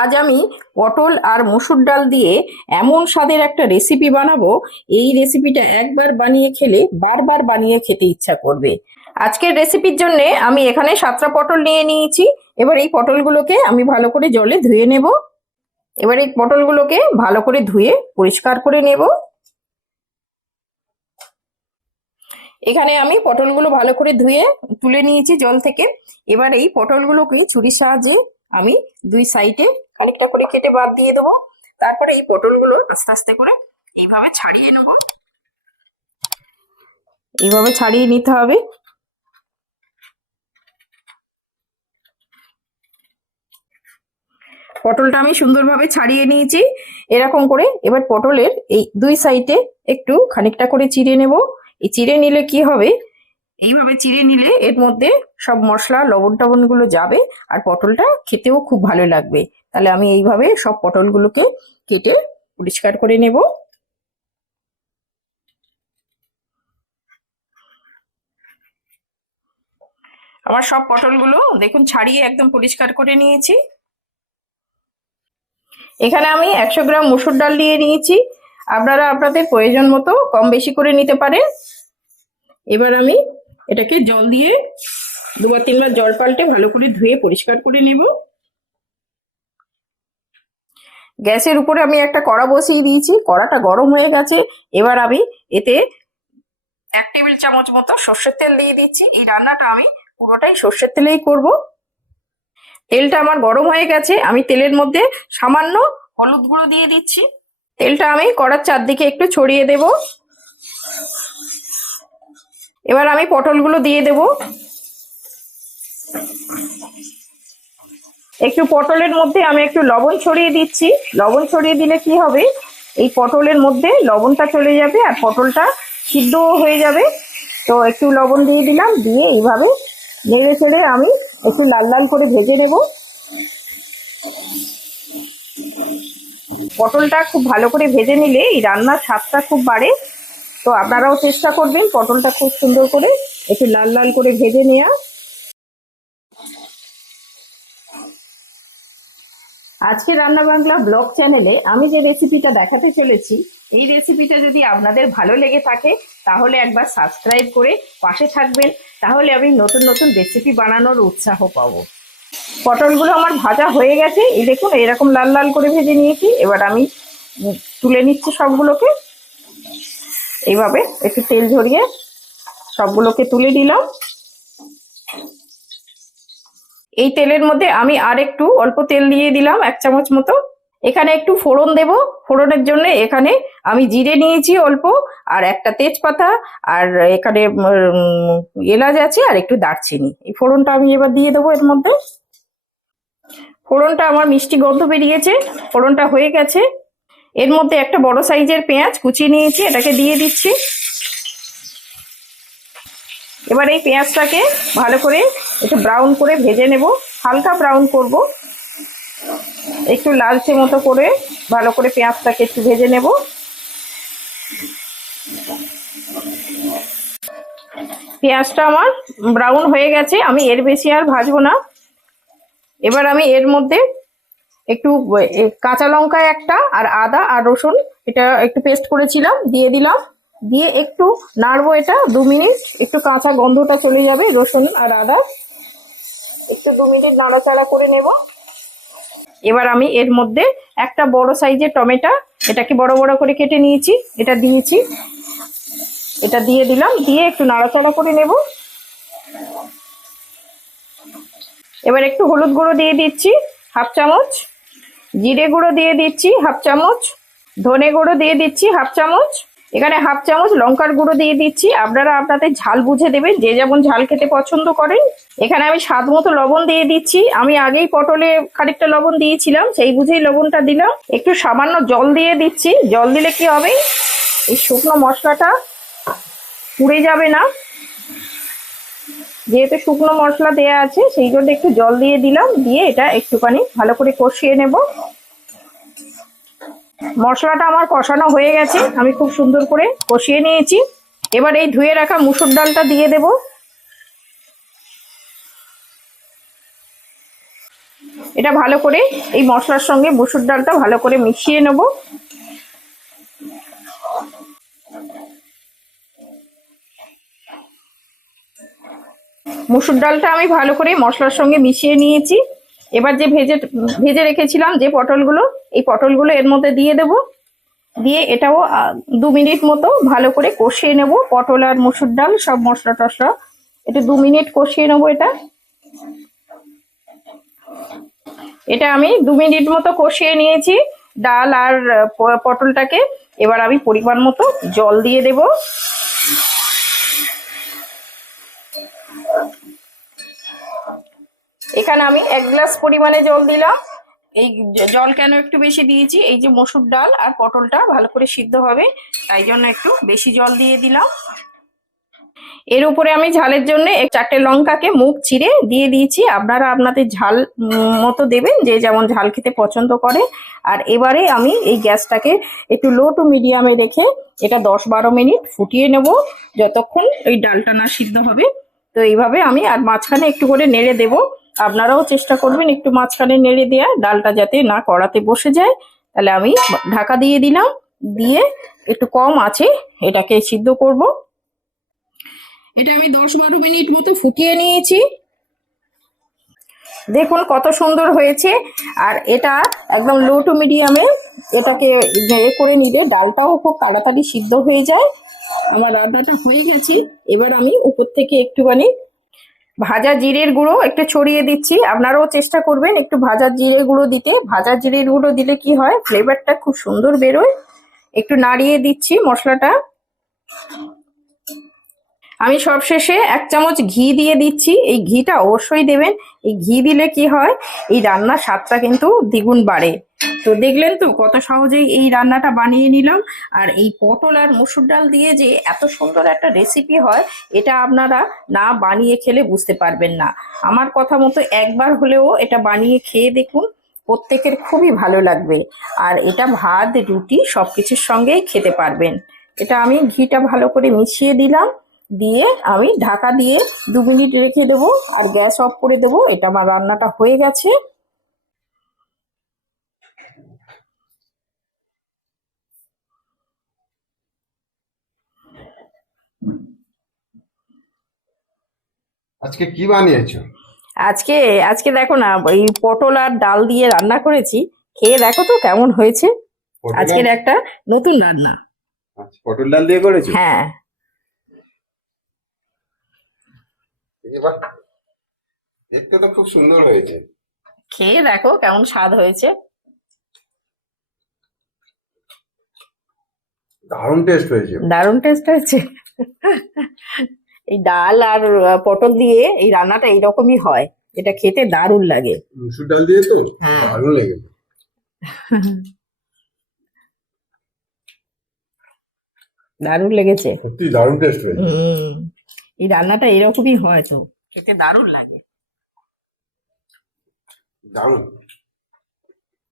আজ আমি পটল আর মসুর ডাল দিয়ে এমন স্বাদের একটা রেসিপি বানাবো। এই রেসিপিটা একবার বানিয়ে খেলে বারবার বানিয়ে খেতে ইচ্ছা করবে। আজকের রেসিপির জন্য আমি এখানে 7টা পটল নিয়ে নিয়েছি। এবার এই পটলগুলোকে আমি ভালো করে জলে ধুয়ে নেব। এবার এই পটলগুলোকে ভালো করে ধুয়ে পরিষ্কার করে নেব। এখানে আমি পটলগুলো ভালো করে ধুয়ে তুলে নিয়েছি জল থেকে। এবার এই পটলগুলোকে ছুরির সাহায্যে আমি দুই সাইডে খানিকটা করে কেটে বাদ দিয়ে দেবো। তারপরে এই পটলগুলো আস্তে আস্তে করে এইভাবে ছাড়িয়ে নেব। এইভাবে ছাড়িয়ে নিতে হবে। পটলটা আমি সুন্দরভাবে ছাড়িয়ে নিয়েছি এরকম করে। এবার পটলের এই দুই সাইডে একটু খানিকটা করে চিড়ে নেব। এই চিড়ে নিলে কি হবে, এইভাবে চিড়ে নিলে এর মধ্যে সব মশলা লবণ টবণ গুলো যাবে আর পটলটা খেতেও খুব ভালো লাগবে। তাহলে আমি এইভাবে সব পটলগুলোকে কেটে পরিষ্কার করে নেব। আমার সব পটলগুলো দেখুন ছাড়িয়ে একদম পরিষ্কার করে নিয়েছি। এখানে আমি 100 গ্রাম মসুর ডাল দিয়ে নিয়েছি। আপনারা আপনাদের প্রয়োজন মতো কম বেশি করে নিতে পারেন। এবার আমি এটাকে জল দিয়ে দুবার তিনবার জল পাল্টে ভালো করে ধুয়ে পরিষ্কার করে নেব। গ্যাসের উপরে আমি একটা কড়া বসিয়ে দিয়েছি, কড়াটা গরম হয়ে গেছে। এবার আমি এতে 1 টেবিল চামচ মতো সর্ষের তেল দিয়ে দিচ্ছি। এই রান্নাটা আমি পুরোটাই সর্ষের তেলেই করব। তেলটা আমার গরম হয়ে গেছে, আমি তেলের মধ্যে সামান্য হলুদ গুঁড়ো দিয়ে দিচ্ছি। তেলটা আমি কড়ার চারদিকে একটু ছড়িয়ে দেব। এবার আমি পটলগুলো দিয়ে দেব। একটু পটলের মধ্যে আমি একটু লবণ ছড়িয়ে দিচ্ছি। লবণ ছড়িয়ে দিলে কি হবে, এই পটলের মধ্যে লবণটা চলে যাবে আর পটলটা সিদ্ধও হয়ে যাবে। তো একটু লবণ দিয়ে দিলাম, দিয়ে এইভাবে নেড়ে চেড়ে আমি একটু লাল লাল করে ভেজে নেব। পটলটা খুব ভালো করে ভেজে নিলে এই রান্নার স্বাদটা খুব বাড়ে। তো আপনারাও চেষ্টা করবেন পটলটা খুব সুন্দর করে একটু লাল লাল করে ভেজে নেওয়া। আজকে রান্না বাংলা ব্লগ চ্যানেলে আমি যে রেসিপিটা দেখাতে চলেছি, এই রেসিপিটা যদি আপনাদের ভালো লেগে থাকে তাহলে একবার সাবস্ক্রাইব করে পাশে থাকবেন। তাহলে আমি নতুন নতুন রেসিপি বানানোর উৎসাহ পাবো। পটলগুলো আমার ভাজা হয়ে গেছে, এই দেখুন এরকম লাল লাল করে ভেজে নিয়েছি। এবার আমি তুলে নিচ্ছি সবগুলোকে। এইভাবে একটু তেল ঝরিয়ে সবগুলোকে তুলে দিলাম। এই তেলের মধ্যে আমি আর একটু অল্প তেল দিয়ে দিলাম 1 চামচ মতো। এখানে একটু ফোড়ন দেব। ফোড়নের জন্য এখানে আমি জিরে নিয়েছি অল্প, আর একটা তেজপাতা, আর এখানে এলাচ আছে, আর একটু দারচিনি। এই ফোড়নটা আমি এবার দিয়ে দেবো এর মধ্যে। ফোড়নটা আমার মিষ্টি গন্ধ বেরিয়েছে, ফোড়নটা হয়ে গেছে। এর মধ্যে একটা বড় সাইজের পেঁয়াজ কুচিয়ে নিয়েছি, এটাকে দিয়ে দিচ্ছি। এবার এই পেঁয়াজটাকে ভালো করে একটু ব্রাউন করে ভেজে নেব, হালকা ব্রাউন করব, একটু লালচে মতো করে ভালো করে পেঁয়াজটাকে একটু ভেজে নেব। পেঁয়াজটা আমার ব্রাউন হয়ে গেছে, আমি এর বেশি আর ভাজবো না। এবার আমি এর মধ্যে একটু কাঁচা লঙ্কা একটা, আর আদা আর রসুন এটা একটু পেস্ট করেছিলাম দিয়ে দিলাম। দিয়ে একটু নাড়বো এটা 2 মিনিট, একটু কাঁচা গন্ধটা চলে যাবে রসুন আর আদা। একটু 2 মিনিট নাড়াচাড়া করে নেব। এবার আমি এর মধ্যে একটা বড় সাইজের টমেটো, এটাকে বড় বড় করে কেটে নিয়েছি, এটা দিয়েছি। এটা দিয়ে দিলাম, দিয়ে একটু নাড়াচাড়া করে নেব। এবার একটু হলুদ গুঁড়ো দিয়ে দিচ্ছি 1/2 চামচ, জিরে গুঁড়ো দিয়ে দিচ্ছি 1/2 চামচ, ধনে গুঁড়ো দিয়ে দিচ্ছি 1/2 চামচ, এখানে 1/2 চামচ লঙ্কার গুঁড়ো দিয়ে দিচ্ছি। আপনারা আপনাদের ঝাল বুঝে দেবেন, যে যেমন ঝাল খেতে পছন্দ করেন। এখানে আমি স্বাদ মতো লবণ দিয়ে দিচ্ছি। আমি আগেই পটলে খানিকটা লবণ দিয়েছিলাম, সেই বুঝেই লবণটা দিলাম। একটু সামান্য জল দিয়ে দিচ্ছি। জল দিলে কি হবে, এই শুকনো মশলাটা পুড়ে যাবে না। যেহেতু শুকনো মশলা দেয়া আছে সেই জন্য একটু জল দিয়ে দিলাম, দিয়ে এটা একটুখানি ভালো করে কষিয়ে নেব। মশলাটা আমার কষানো হয়ে গেছে, আমি খুব সুন্দর করে কষিয়ে নিয়েছি। এবার এই ধুয়ে রাখা মুসুর ডালটা দিয়ে দেব। এটা ভালো করে এই মশলার সঙ্গে মসুর ডালটা ভালো করে মিশিয়ে নেব। মসুর ডালটা আমি ভালো করে মশলার সঙ্গে মিশিয়ে নিয়েছি। এবার যে ভেজে রেখেছিলাম যে পটলগুলো, এই পটলগুলো এর মধ্যে দিয়ে দেব। দিয়ে এটাও 2 মিনিট মতো ভালো করে কষিয়ে নেব। পটল আর মসুর ডাল সব মশলা টশলা এটা 2 মিনিট কষিয়ে নেব। এটা আমি 2 মিনিট মতো কষিয়ে নিয়েছি ডাল আর পটলটাকে। এবার আমি পরিমাণ মতো জল দিয়ে দেব। এখানে আমি 1 গ্লাস পরিমাণে জল দিলাম। এই জল কেন একটু বেশি দিয়েছি, এই যে মসুর ডাল আর পটলটা ভালো করে সিদ্ধ হবে, তাই জন্য একটু বেশি জল দিয়ে দিলাম। এর উপরে আমি ঝালের জন্য 4টে লঙ্কাকে মুখ চিরে দিয়ে দিয়েছি। আপনারা আপনাদের ঝাল মতো দেবেন, যে যেমন ঝাল খেতে পছন্দ করে। আর এবারে আমি এই গ্যাসটাকে একটু লো টু মিডিয়ামে রেখে এটা 10-12 মিনিট ফুটিয়ে নেব, যতক্ষণ এই ডালটা না সিদ্ধ হবে। তো এইভাবে আমি আর মাঝখানে একটু করে নেড়ে দেব। আপনারাও চেষ্টা করবেন একটু মাঝখানে নেড়ে দেওয়া, ডালটা যাতে না কড়াতে বসে যায়। তাহলে আমি ঢাকা দিয়ে দিলাম, দিয়ে একটু কম আছে এটাকে সিদ্ধ করব। এটা আমি 10-12 মিনিট মতো ফুটিয়ে নিয়েছি। দেখুন কত সুন্দর হয়েছে। আর এটা একদম লো টু মিডিয়ামে এটাকে করে নিলে ডালটাও খুব তাড়াতাড়ি সিদ্ধ হয়ে যায়। আমার রান্নাটা হয়ে গেছে। এবার আমি উপর থেকে একটুখানি ভাজা জিরের গুঁড়ো একটু ছড়িয়ে দিচ্ছি। আপনারাও চেষ্টা করবেন একটু ভাজা জিরে গুঁড়ো দিতে। ভাজা জিরের গুঁড়ো দিলে কি হয়, ফ্লেভারটা খুব সুন্দর বেরোয়। একটু নাড়িয়ে দিচ্ছি মশলাটা। আমি সবশেষে 1 চামচ ঘি দিয়ে দিচ্ছি। এই ঘিটা অবশ্যই দেবেন। এই ঘি দিলে কি হয়, এই রান্নার স্বাদটা কিন্তু দ্বিগুণ বাড়ে। তো দেখলেন তো কত সহজেই এই রান্নাটা বানিয়ে নিলাম। আর এই পটল আর মসুর ডাল দিয়ে যে এত সুন্দর একটা রেসিপি হয়, এটা আপনারা না বানিয়ে খেলে বুঝতে পারবেন না। আমার কথা মতো একবার হলেও এটা বানিয়ে খেয়ে দেখুন, প্রত্যেকের খুবই ভালো লাগবে। আর এটা ভাত রুটি সব কিছুর সঙ্গেই খেতে পারবেন। এটা আমি ঘিটা ভালো করে মিশিয়ে দিলাম, দিয়ে আমি ঢাকা দিয়ে 2 মিনিট রেখে দেবো আর গ্যাস অফ করে দেবো। এটা আমার রান্নাটা হয়ে গেছে। আজকে কি বানিয়েছো? আজকে আজকে দেখো না, এই পটল আর ডাল দিয়ে রান্না করেছি। খেয়ে দেখো তো কেমন হয়েছে। পটল আজকের একটা নতুন রান্না। আচ্ছা, পটল ডাল দিয়ে করেছো? হ্যাঁ, এবার দেখতে তো খুব সুন্দর হয়েছে। খেয়ে দেখো কেমন স্বাদ হয়েছে। দারুণ টেস্ট হয়েছে। দারুণ টেস্ট হয়েছে। এই ডাল আর পটল দিয়ে এই রান্নাটা এইরকমই হয়। এটা খেতে দারুণ লাগে। মুসুর ডাল দিয়ে তো হ্যাঁ। দারুণ লেগেছে। দারুণ লেগেছে। সত্যি দারুণ টেস্ট হয়েছে। এই রান্নাটা এরকমই হয়, তো খেতে দারুণ লাগে। দারুণ।